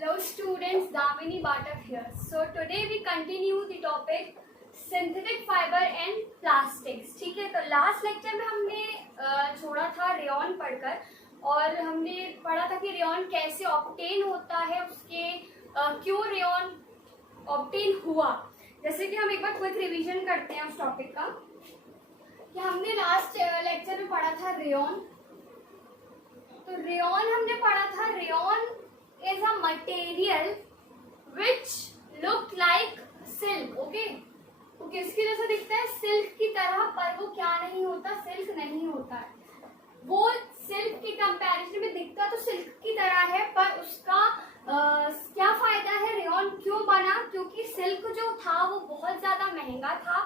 Hello students, Damini Batak here. So today we continue the topic synthetic fiber and plastics. ठीक है, तो last lecture में हमने छोड़ा था रेयॉन पढ़कर और हमने पढ़ा था कि रेयॉन कैसे ऑब्टेन होता है, उसके क्यों रेयॉन ऑब्टेन हुआ। जैसे कि हम एक बार क्विक रिवीजन करते हैं उस टॉपिक का कि हमने लास्ट लेक्चर में पढ़ा था रेयॉन। तो रेयॉन हमने पढ़ा था, rayon is a material which look like silk. Okay, वो किसकी जैसा दिखता है? सिल्क की तरह, पर वो क्या नहीं होता? सिल्क नहीं होता है। वो सिल्क के कंपैरिजन में दिखता तो सिल्क की तरह है, पर उसका क्या फायदा है? रेयॉन क्यों बना? क्योंकि सिल्क जो था वो बहुत ज्यादा महंगा था।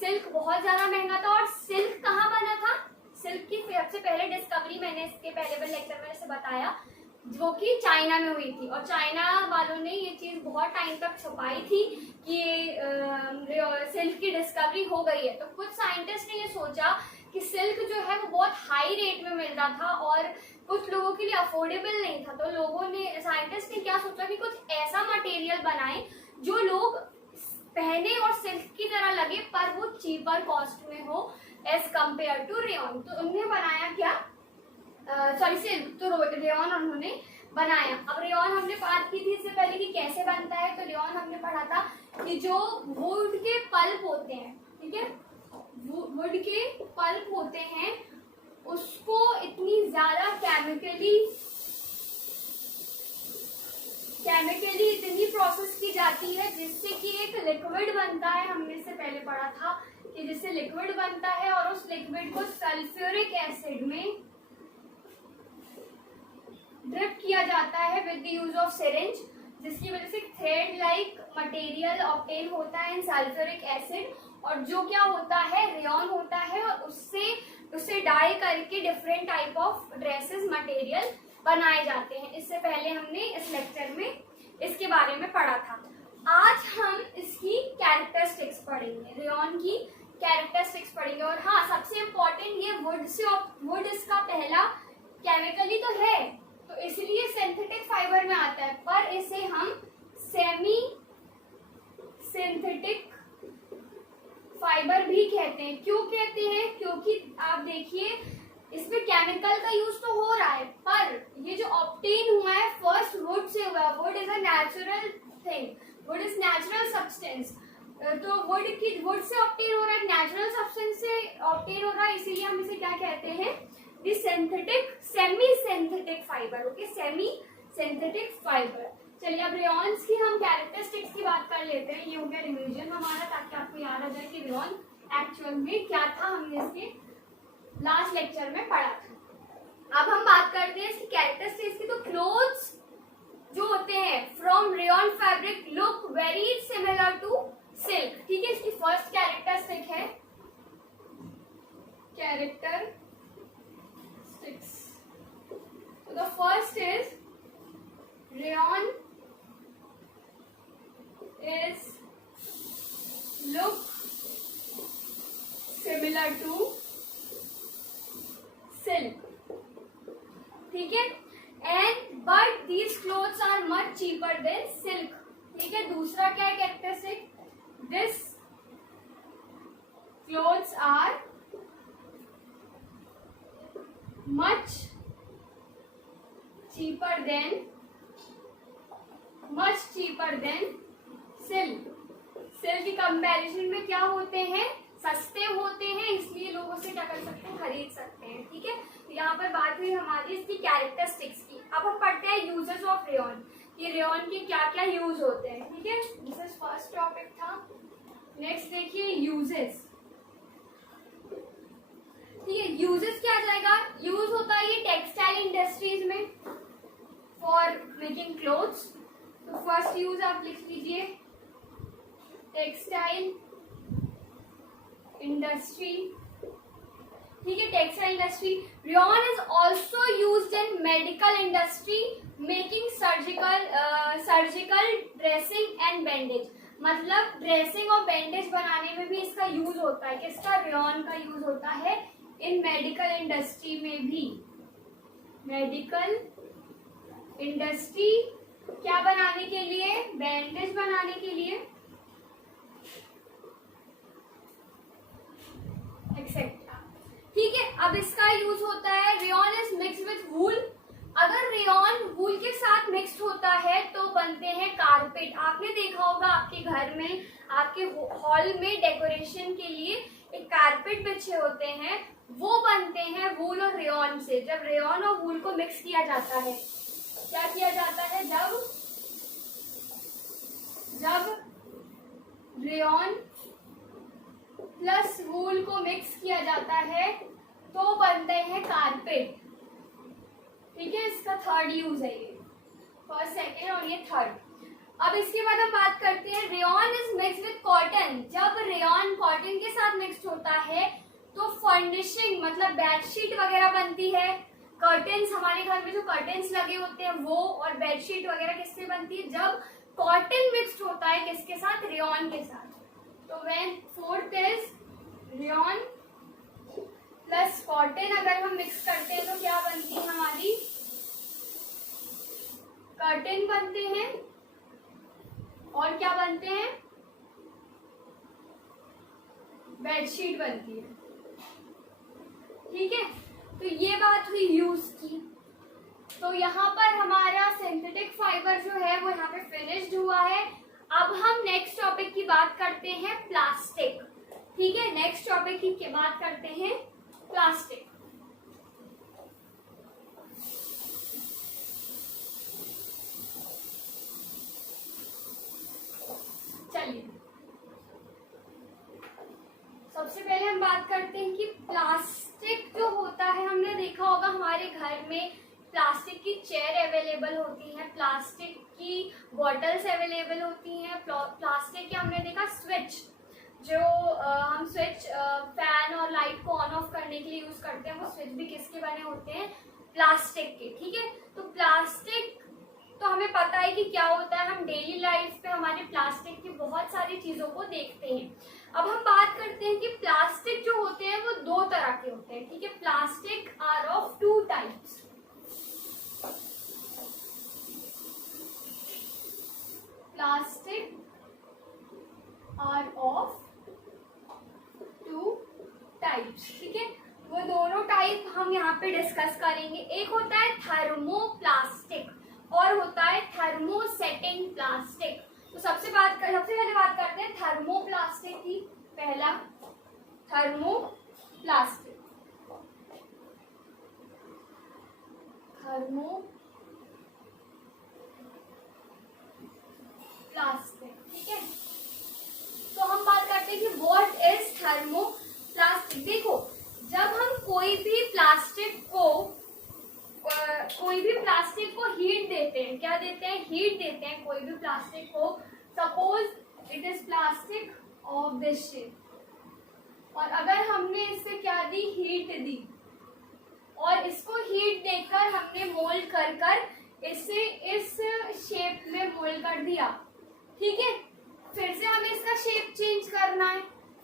सिल्क बहुत ज्यादा महंगा था। और सिल्क कहाँ बना था? सिल्क की सबसे पहले डिस्कवरी मैंने इसके पहले लेक्चर में जैसे बताया, जो कि चाइना में हुई थी। और चाइना वालों ने ये चीज बहुत टाइम तक छुपाई थी कि सिल्क की डिस्कवरी हो गई है। तो कुछ साइंटिस्ट ने ये सोचा कि सिल्क जो है वो बहुत हाई रेट में मिल रहा था और कुछ लोगों के लिए अफोर्डेबल नहीं था। तो लोगों ने, साइंटिस्ट ने क्या सोचा कि कुछ ऐसा मटेरियल बनाए जो लोग पहने और सिल्क की तरह लगे, पर वो चीपर कॉस्ट में हो एज कम्पेयर टू रेयॉन। तो उन्होंने बनाया क्या? सिल्क, तो रेयॉन उन्होंने बनाया। अब रेयॉन हमने बात की थी इससे पहले कि कैसे बनता है। तो रेयॉन हमने पढ़ा था कि जो वुड के पल्प होते हैं, ठीक है, वुड के पल्प होते हैं, उसको इतनी ज्यादा केमिकली इतनी प्रोसेस की जाती है जिससे कि एक लिक्विड बनता है। हमने इससे पहले पढ़ा था कि जिससे लिक्विड बनता है और उस लिक्विड को सल्फ्यूरिक एसिड में ड्रिप किया जाता है with the use of syringe, जिसकी वजह से थ्रेड लाइक मटेरियल ऑब्टेन होता है इन सल्फ्यूरिक एसिड। और जो क्या होता है? रेयॉन होता है। और उससे डाई करके different type of dresses material बनाए जाते हैं। इससे पहले हमने इस लेक्चर में इसके बारे में पढ़ा था। आज हम इसकी कैरेक्टरिस्टिक्स पढ़ेंगे, रेयॉन की कैरेक्टरिस्टिक्स पढ़ेंगे। और हाँ, सबसे इम्पोर्टेंट, ये वुड इसका पहला केमिकली तो है, तो इसलिए सिंथेटिक फाइबर में आता है, पर इसे हम सेमी सिंथेटिक फाइबर भी कहते हैं। क्यों कहते हैं? क्योंकि आप देखिए इसमें केमिकल का यूज तो हो रहा है, पर ये जो ऑब्टेन हुआ है फर्स्ट वुड से हुआ है। Would is a natural thing, would is natural substance. तो वुड से ऑब्टेन हो रहा है, नेचुरल सब्सटेंस से ऑब्टेन हो रहा है, इसीलिए हम इसे क्या कहते हैं? Semi synthetic fibre. Okay, semi synthetic fibre. चलिए अब रेयॉन्स की हम कैरेक्टरिस्टिक्स की बात कर लेते हैं। ये हो गया रिवीजन हमारा, ताकि आपको याद आ जाए कि रेयॉन एक्चुअल में क्या था। हमने इसके लास्ट लेक्चर में पढ़ा था। अब हम बात करते हैं इसकी कैरेक्टरिस्टिक्स की। तो क्लोथ्स जो होते हैं from rayon fabric look very similar to silk. ठीक है, इसकी फर्स्ट कैरेक्टरिस्टिक है So the first is rayon is look similar to silk. ठीक है, and but these clothes are much cheaper than silk. ठीक है, दूसरा क्या है characteristic? This clothes are much cheaper than silk. Silk की कंपैरिजन में क्या होते हैं? सस्ते होते हैं, इसलिए लोग उसे क्या कर सकते हैं? खरीद सकते हैं। ठीक है, तो यहाँ पर बात हुई हमारी इसकी कैरेक्टरिस्टिक्स की। अब हम पढ़ते हैं यूजेस ऑफ रेयॉन, कि रेयॉन के क्या क्या यूज होते हैं। ठीक है, दिस इज फर्स्ट टॉपिक था। नेक्स्ट देखिए यूजेस। ठीक है, यूजेस क्या आ जाएगा? यूज होता है ये टेक्सटाइल इंडस्ट्रीज में फॉर मेकिंग क्लोथ्स। तो फर्स्ट यूज आप लिख लीजिए, टेक्सटाइल इंडस्ट्री। ठीक है, textile industry. Rayon is also used in medical industry making surgical dressing and bandage. मतलब ड्रेसिंग और बैंडेज बनाने में भी इसका यूज होता है। किसका? रेयॉन का यूज होता है इन मेडिकल इंडस्ट्री में भी। मेडिकल इंडस्ट्री क्या बनाने के लिए? बैंडेज बनाने के लिए, एक्सेट्रा। ठीक है, अब इसका यूज होता है रेयॉन इज मिक्स विथ वूल। अगर रेयॉन वूल के साथ मिक्स्ड होता है तो बनते हैं कारपेट। आपने देखा होगा आपके घर में, आपके हॉल में डेकोरेशन के लिए एक कारपेट बिछे होते हैं, वो बनते हैं वूल और रेयॉन से। जब रेयॉन और वूल को मिक्स किया जाता है, क्या किया जाता है? जब रेयॉन प्लस वूल को मिक्स किया जाता है तो बनते हैं कारपेट। ठीक है, इसका थर्ड यूज है ये, फर्स्ट, सेकेंड और ये थर्ड। अब इसके बाद हम बात करते हैं rayon is mix with cotton. जब रेयॉन कॉटन के साथ मिक्स्ड होता है तो फर्निशिंग मतलब बेडशीट वगैरह बनती है। कर्टेन्स, हमारे घर में जो कर्टेन्स लगे होते हैं वो, और बेडशीट वगैरह किससे बनती है? जब कॉटन मिक्स्ड होता है किसके साथ? रेयॉन के साथ। तो when fourth is rayon plus cotton अगर हम मिक्स करते हैं तो क्या बनती है हमारी? कर्टेन बनते हैं। और क्या बनते हैं? बेडशीट बनती है। ठीक है, तो ये बात हुई यूज की। तो यहाँ पर हमारा सिंथेटिक फाइबर जो है वो यहाँ पे फिनिश्ड हुआ है। अब हम नेक्स्ट टॉपिक की बात करते हैं प्लास्टिक। ठीक है, नेक्स्ट टॉपिक की बात करते हैं प्लास्टिक। चलिए, सबसे पहले हम बात करते हैं कि प्लास्टिक जो होता है, हमने देखा होगा हमारे घर में प्लास्टिक की चेयर अवेलेबल होती है, प्लास्टिक की बॉटल्स अवेलेबल होती हैं, प्लास्टिक के हमने देखा स्विच, जो हम स्विच फैन और लाइट को ऑन ऑफ करने के लिए यूज करते हैं, वो स्विच भी किसके बने होते हैं? प्लास्टिक के। ठीक है, तो प्लास्टिक तो हमें पता है कि क्या होता है, हम डेली लाइफ पे हमारे प्लास्टिक की बहुत सारी चीजों को देखते हैं। अब हम बात करते हैं कि प्लास्टिक जो होते हैं वो दो तरह के होते हैं। ठीक है, plastic are of two types. Plastic are of two types. ठीक है, वो दोनों टाइप हम यहाँ पे डिस्कस करेंगे। एक होता है थर्मोप्लास्टिक और होता है थर्मोसेटिंग प्लास्टिक। तो सबसे पहले बात करते हैं थर्मोप्लास्टिक की। पहला थर्मोप्लास्टिक, ठीक है। तो हम बात करते हैं कि व्हाट इज थर्मोप्लास्टिक। देखो, जब हम कोई भी प्लास्टिक को हीट देते हैं, क्या देते हैं? हीट देते हैं कोई भी प्लास्टिक को। Suppose it is plastic of this shape, और अगर हमने इससे क्या दी? हीट दी, और इसको हीट देकर हमने मोल्ड कर इसे इस शेप में मोल्ड कर दिया। ठीक है, फिर से हमें इसका शेप चेंज करना है,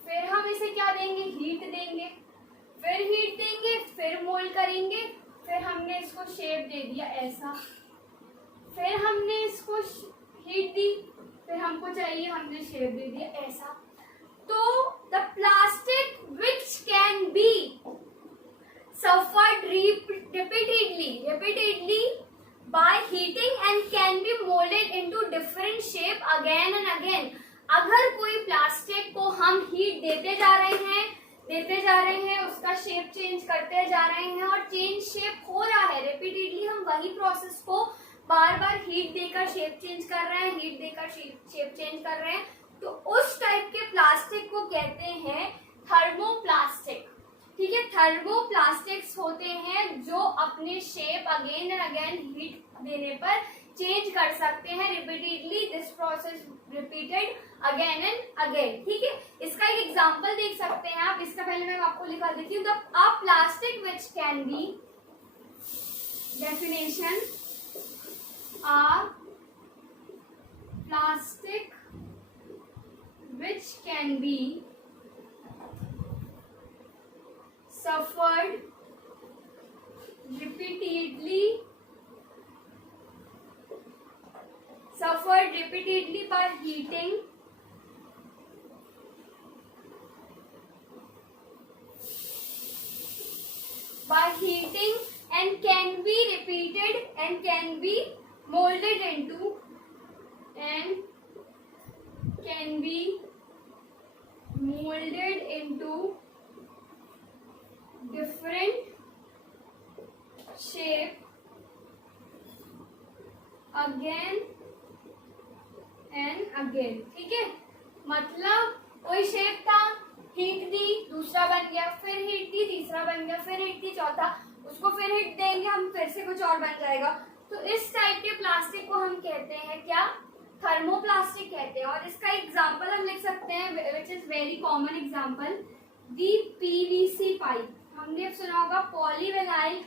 फिर हम इसे क्या देंगे? हीट देंगे, फिर हीट देंगे, फिर मोल्ड करेंगे, फिर हमने इसको शेप दे दिया ऐसा, फिर हमने इसको हीट दी, फिर हमको चाहिए, हमने शेप दे दिया ऐसा। तो the plastic which can be suffered repeatedly by heating and can be molded into different shape again and again। अगर कोई प्लास्टिक को हम हीट देते जा रहे हैं, उसका शेप चेंज करते जा रहे हैं और चेंज शेप हो रहा है रिपीटेडली, हम वही प्रोसेस को बार बार हीट देकर शेप चेंज कर रहे हैं, हीट देकर शेप चेंज कर रहे हैं, तो उस टाइप के प्लास्टिक को कहते हैं थर्मोप्लास्टिक। ठीक है, थर्मोप्लास्टिक्स होते हैं जो अपने shape again and again heat देने पर चेंज कर सकते हैं repeatedly. This process repeated again and again. ठीक है, इसका एक एग्जांपल देख सकते हैं आप। इसका पहले मैं आपको लिखा देती हूँ। अ plastic which can be, definition, a plastic which can be suffered repeatedly suffered repeatedly by heating and can be repeated and can be molded into different shape again and again. ठीक है, मतलब कोई शेप था, heat दी, दूसरा बन गया, फिर heat दी, तीसरा बन गया, फिर हीट दी, चौथा, उसको फिर हीट देंगे हम, फिर से कुछ और बन जाएगा. तो इस टाइप के प्लास्टिक को हम कहते हैं क्या? थर्मोप्लास्टिक कहते हैं. और इसका एग्जांपल हम लिख सकते हैं which is very common example, the PVC pipe. हमने सुना होगा पॉलीविनाइल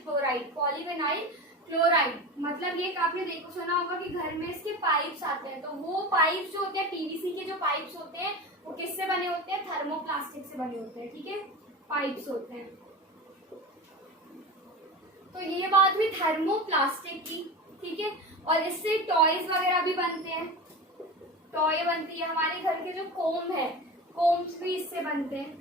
क्लोराइड, मतलब ये आपने देखो सुना होगा कि घर में इसके पाइप्स आते हैं. तो वो पाइप्स जो होते हैं, पीवीसी के जो पाइप्स होते हैं, वो किससे बने होते हैं? थर्मोप्लास्टिक से बने होते हैं. ठीक है, पाइप्स होते हैं. तो ये बात हुई थर्मोप्लास्टिक की. ठीक है, और इससे टॉयज वगैरह भी बनते हैं. टॉय बनती है, हमारे घर के जो कोम है, कोम्स भी इससे बनते हैं,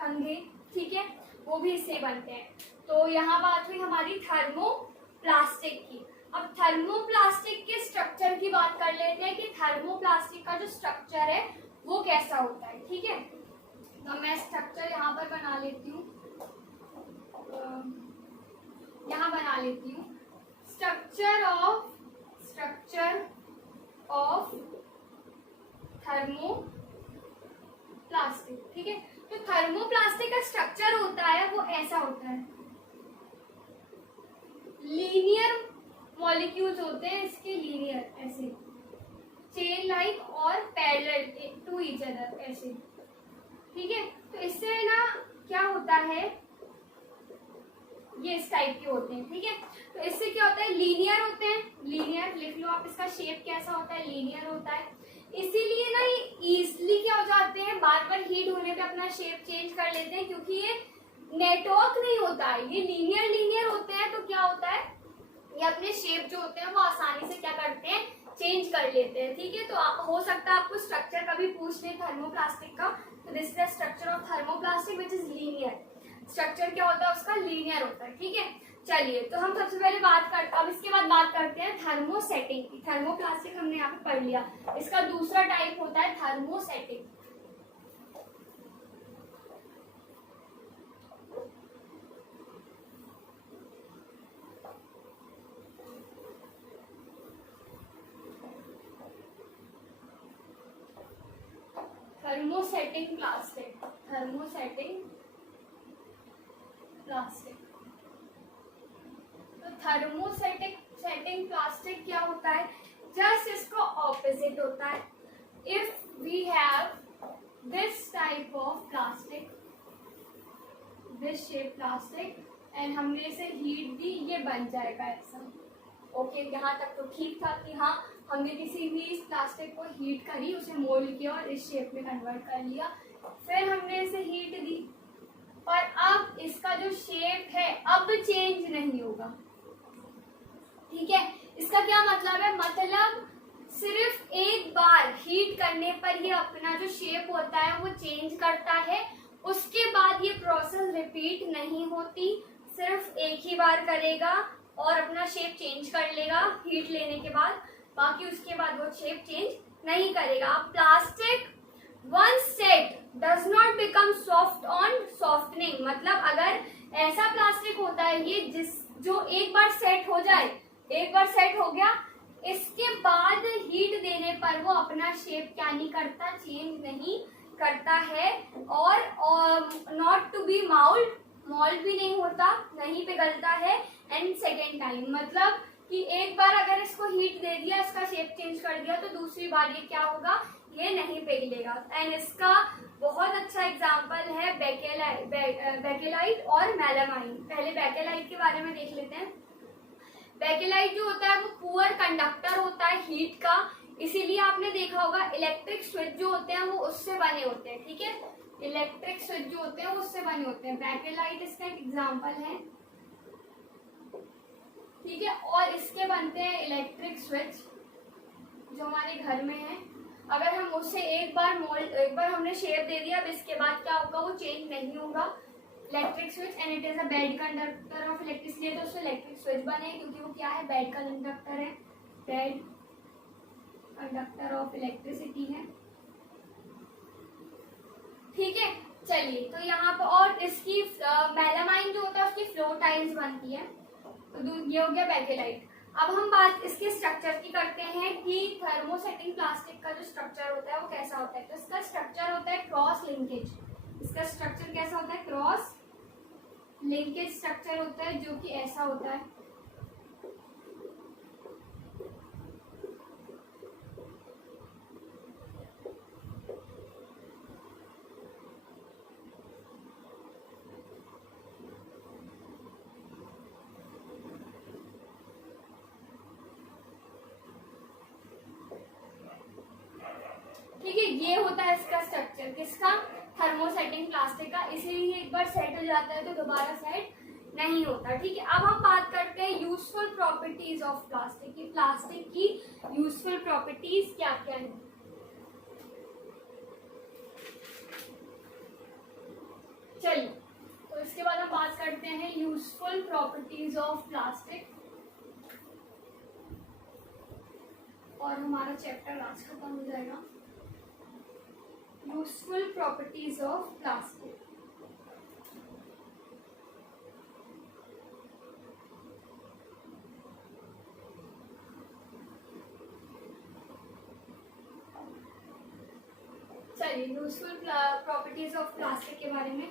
कंघे. ठीक है, वो भी इससे बनते हैं. तो यहाँ बात हुई हमारी थर्मोप्लास्टिक की. अब थर्मोप्लास्टिक के स्ट्रक्चर की बात कर लेते हैं कि थर्मोप्लास्टिक का जो स्ट्रक्चर है वो कैसा होता है. ठीक है, तो मैं स्ट्रक्चर यहाँ पर बना लेती हूँ, यहाँ बना लेती हूँ. Structure of thermoplastic. ठीक है, तो थर्मोप्लास्टिक का स्ट्रक्चर होता है वो ऐसा होता है, लीनियर मॉलिक्यूल्स होते हैं इसके, लीनियर ऐसे, चेन लाइक और पैरेलल टू ईच अदर ऐसे. ठीक है, तो इससे ना क्या होता है, ये इस टाइप के होते हैं. ठीक है, तो इससे क्या होता है, लीनियर होते हैं. लीनियर लिख लो आप, इसका शेप कैसा होता है, लीनियर होता है. इसीलिए ना ये इजीली क्या हो जाते हैं, बार बार हीट होने पे अपना शेप चेंज कर लेते हैं, क्योंकि ये नेटवर्क नहीं होता है, ये लीनियर होते हैं. तो क्या होता है, ये अपने शेप जो होते हैं वो आसानी से क्या करते हैं, चेंज कर लेते हैं. ठीक है, तो हो सकता है आपको स्ट्रक्चर कभी पूछ ले थर्मोप्लास्टिक का. तो this is the structure of thermoplastic which is linear. Structure क्या होता है उसका, लीनियर होता है. ठीक है, चलिए, तो हम सबसे पहले अब इसके बाद बात करते हैं थर्मोसेटिंग की. थर्मोप्लास्टिक हमने यहाँ पे पढ़ लिया. इसका दूसरा टाइप होता है थर्मोसेटिंग. Thermosetting plastic. तो थर्मोसेटिंग प्लास्टिक क्या होता है, जस्ट इसको ऑपोजिट होता है. If we have this type of plastic, this shape plastic, and हमने इसे हीट दी, ये बन जाएगा ऐसा. ओके, यहाँ तक तो ठीक था कि हाँ हमने किसी भी इस प्लास्टिक को हीट करी, उसे मोल्ड किया और इस शेप में कन्वर्ट कर लिया. फिर हमने इसे हीट दी, और अब इसका जो शेप है अब चेंज नहीं होगा. ठीक है, इसका क्या मतलब है, मतलब सिर्फ एक बार हीट करने पर ये अपना जो शेप होता है वो चेंज करता है. उसके बाद ये प्रोसेस रिपीट नहीं होती, सिर्फ एक ही बार करेगा और अपना शेप चेंज कर लेगा हीट लेने के बाद. बाकी उसके बाद वो शेप चेंज नहीं करेगा. Plastic once set does not become soft on softening. मतलब अगर ऐसा प्लास्टिक होता है ये जो एक बार सेट हो जाए, एक बार सेट हो गया, इसके बाद हीट देने पर वो अपना शेप क्या नहीं करता, चेंज नहीं करता है. और नॉट टू बी मोल्ड भी नहीं होता, नहीं पिघलता है. एंड सेकेंड टाइम मतलब कि एक बार अगर इसको हीट दे दिया, इसका शेप चेंज कर दिया, तो दूसरी बार ये क्या होगा, ये नहीं पिघलेगा. एंड इसका बहुत अच्छा एग्जांपल है बेकेलाइट और मेलामाइन. पहले बेकेलाइट के बारे में देख लेते हैं. बेकेलाइट जो होता है वो पुअर कंडक्टर होता है हीट का, इसीलिए आपने देखा होगा इलेक्ट्रिक स्विच जो होते हैं वो उससे बने होते हैं. ठीक है, इलेक्ट्रिक स्विच जो होते हैं वो उससे बने होते हैं. बेकेलाइट इसका एक एग्जाम्पल है. ठीक है, और इसके बनते हैं इलेक्ट्रिक स्विच. जो हमारे घर में है, अगर हम उससे एक बार हमने शेप दे दिया, अब इसके बाद क्या होगा, वो चेंज नहीं होगा। Electric switch and it is a bad conductor of electricity, तो उससे इलेक्ट्रिक स्विच बने क्योंकि वो क्या है, बेड कंडक्टर है, बेड कंडक्टर ऑफ इलेक्ट्रिसिटी है। ठीक है, चलिए तो यहाँ पर और इसकी मेलामाइन जो होता है उसकी फ्लो टाइल्स बनती है। तो ये हो गया बेकेलाइट। अब हम बात इसके स्ट्रक्चर की करते हैं कि थर्मोसेटिंग प्लास्टिक का जो स्ट्रक्चर होता है वो कैसा होता है। तो इसका स्ट्रक्चर होता है क्रॉस लिंकेज। इसका स्ट्रक्चर कैसा होता है, क्रॉस लिंकेज स्ट्रक्चर होता है, जो कि ऐसा होता है। ठीक है, ये होता है इसका स्ट्रक्चर, किसका, थर्मोसेटिंग प्लास्टिक का। इसीलिए एक बार सेट हो जाता है तो दोबारा सेट नहीं होता। ठीक है, अब हम बात करते हैं यूजफुल प्रॉपर्टीज ऑफ प्लास्टिक की। प्लास्टिक की यूजफुल प्रॉपर्टीज क्या क्या है। चलिए, तो इसके बाद हम बात करते हैं यूजफुल प्रॉपर्टीज ऑफ प्लास्टिक, और हमारा चैप्टर आज खत्म हो जाएगा। Useful properties of plastic. चलिए, यूजफुल प्रॉपर्टीज ऑफ प्लास्टिक के बारे में।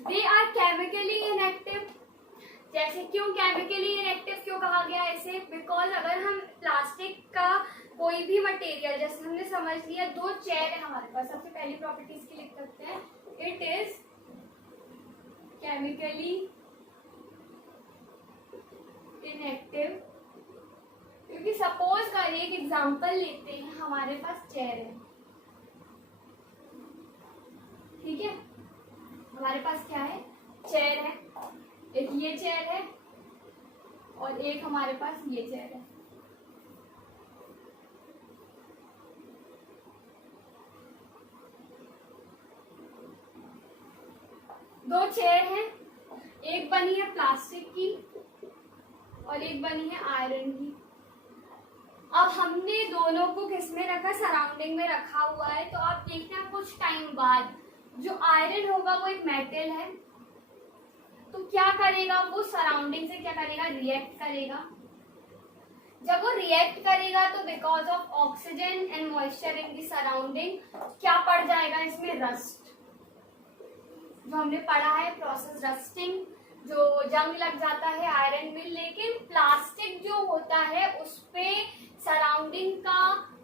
They are chemically inactive. जैसे क्यों केमिकली इनएक्टिव क्यों कहा गया इसे, बिकॉज अगर हम प्लास्टिक का कोई भी मटेरियल, जैसे हमने समझ लिया दो चेयर है हमारे पास, सबसे पहली प्रॉपर्टीज की लिख सकते हैं, इट इज केमिकली इनएक्टिव। क्योंकि सपोज करिए, एक एग्जांपल लेते हैं, हमारे पास चेयर है, ठीक है, हमारे पास क्या है, चेयर है, एक ये चेयर है और एक हमारे पास ये चेयर है। दो चेयर हैं, एक बनी है प्लास्टिक की और एक बनी है आयरन की। अब हमने दोनों को किस में रखा, सराउंडिंग में रखा हुआ है। तो आप देखते हैं कुछ टाइम बाद जो आयरन होगा वो एक मेटल है, तो क्या करेगा, वो सराउंडिंग से क्या करेगा, रिएक्ट करेगा। जब वो रिएक्ट करेगा तो because of oxygen and moisture in the surrounding क्या पड़ जाएगा इसमें, रस्ट। जो हमने पढ़ा है प्रोसेस रस्टिंग, जो जंग लग जाता है आयरन में। लेकिन प्लास्टिक जो होता है उस पे सराउंडिंग का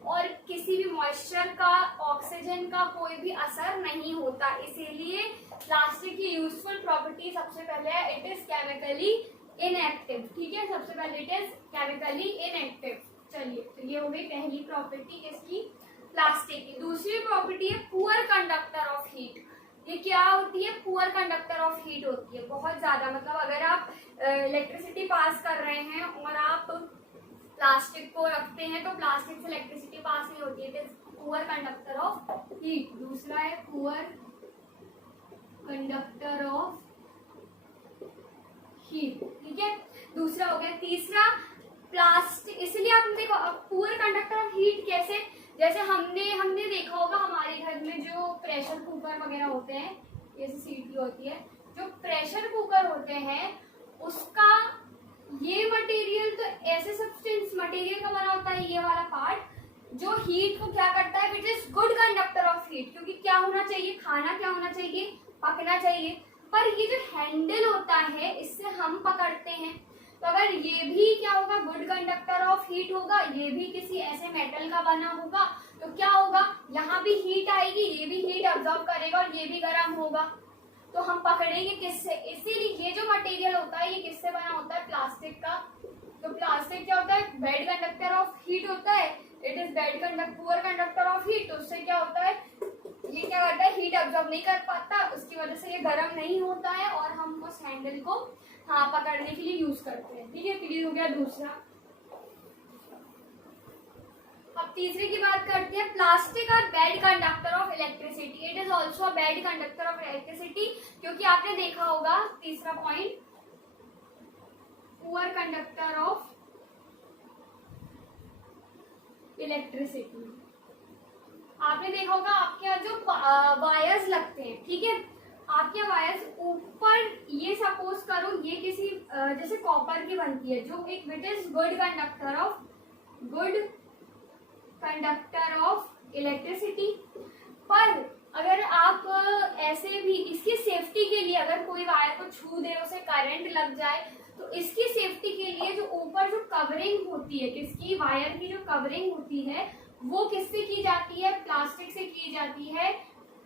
और किसी भी मॉइस्चर का, ऑक्सीजन का कोई भी असर नहीं होता। इसीलिए प्लास्टिक की यूजफुल प्रॉपर्टी सबसे पहले है, इट इज केमिकली इनएक्टिव। ठीक है, सबसे पहले इट इज केमिकली इनएक्टिव। चलिए, तो ये हो गई पहली प्रॉपर्टी किसकी, प्लास्टिक की। दूसरी प्रॉपर्टी है पुअर कंडक्टर ऑफ हीट। ये क्या होती है, पुअर कंडक्टर ऑफ हीट होती है, बहुत ज्यादा। मतलब अगर आप इलेक्ट्रिसिटी पास कर रहे हैं और आप प्लास्टिक को रखते हैं तो प्लास्टिक से इलेक्ट्रिसिटी पास नहीं होती है, it is poor conductor of heat. दूसरा है पुअर कंडक्टर ऑफ हीट। ठीक है, दूसरा हो गया। तीसरा प्लास्टिक, इसलिए आप देखो पुअर कंडक्टर ऑफ हीट कैसे, जैसे हमने देखा होगा हमारे घर में जो प्रेशर कुकर वगैरह होते हैं, जैसे सीटी होती है, जो प्रेशर कुकर होते हैं उसका ये मटेरियल तो ऐसे सब्सटेंस मटेरियल का बना होता है, ये वाला पार्ट जो हीट को क्या करता है, it is good conductor of heat. क्योंकि क्या होना चाहिए, खाना क्या होना चाहिए, पकना चाहिए। पर ये जो हैंडल होता है इससे हम पकड़ते हैं, तो अगर ये भी क्या होगा, गुड कंडक्टर ऑफ हीट होगा, ये भी किसी ऐसे मेटल का बना होगा, तो क्या होगा, यहाँ भी हीट आएगी, ये भी हीट अब्सॉर्ब करेगा और ये भी गर्म होगा, तो हम पकड़ेंगे किससे। इसीलिए ये जो मटेरियल होता है ये किससे बना होता है, प्लास्टिक का। तो प्लास्टिक क्या होता है, बेड कंडक्टर ऑफ हीट होता है, it is bed poor conductor of heat. तो उससे क्या होता है, ये क्या करता है, हीट अब्सॉर्ब नहीं कर पाता, उसकी वजह से ये गर्म नहीं होता है और हम उस हैंडल को पकड़ने के लिए यूज करते हैं। ठीक है, क्लियर हो गया। दूसरा, अब तीसरे की बात करते हैं, plastic are bad conductor of electricity, it is also a bad conductor of electricity, क्योंकि आपने देखा होगा तीसरा point, poor conductor of electricity. आपने देखा होगा आपके यहाँ जो वायर्स लगते हैं, ठीक है, आपके वायर्स ऊपर, ये सपोज करो ये किसी जैसे कॉपर की बनती है, जो एक विट is good conductor of electricity. पर अगर आप ऐसे भी इसकी सेफ्टी के लिए अगर कोई वायर को छू दे, उसे करंट लग जाए, तो इसकी सेफ्टी के लिए जो ऊपर जो कवरिंग होती है, किसकी, वायर की जो कवरिंग होती है, वो किससे की जाती है, प्लास्टिक से की जाती है,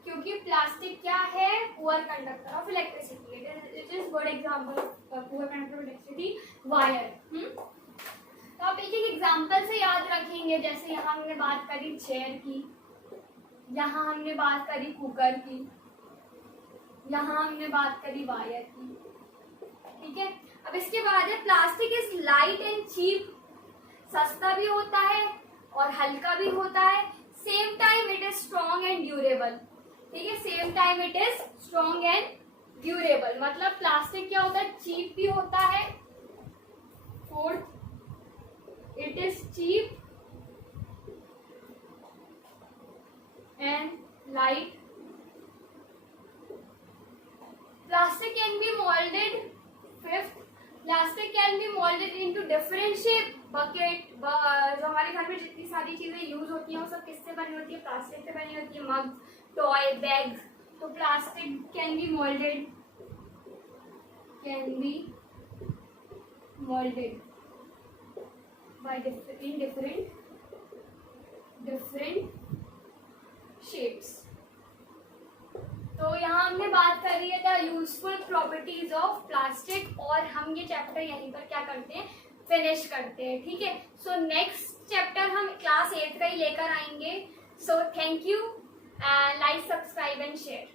क्योंकि प्लास्टिक क्या है, poor conductor of electricity. It is good example of poor conductor of electricity, wire. तो आप एक एक एग्जांपल से याद रखेंगे, जैसे यहाँ हमने बात करी चेयर की, यहाँ हमने बात करी कुकर की, यहाँ हमने बात करी वायर की, ठीक है। अब इसके बाद है plastic is light and cheap, सस्ता भी होता है और हल्का भी होता है, same time it is strong and durable, ठीक है, same time it is strong and durable. मतलब प्लास्टिक क्या होता है, चीप भी होता है, fourth it is cheap and light. Plastic can be molded, fifth, plastic can be molded into different shape, bucket, जो हमारे घर में जितनी सारी चीजें यूज होती हैं वो सब किससे बनी होती है, प्लास्टिक से बनी होती है, मग, टॉय, बैग्स, तो plastic can be moulded, by different shapes। तो यहाँ हमने बात करी है the useful properties of plastic, और हम ये चैप्टर यहीं पर क्या करते हैं, फिनिश करते हैं, ठीक है। सो नेक्स्ट चैप्टर हम क्लास 8 का ही लेकर आएंगे। So thank you, like, subscribe and share.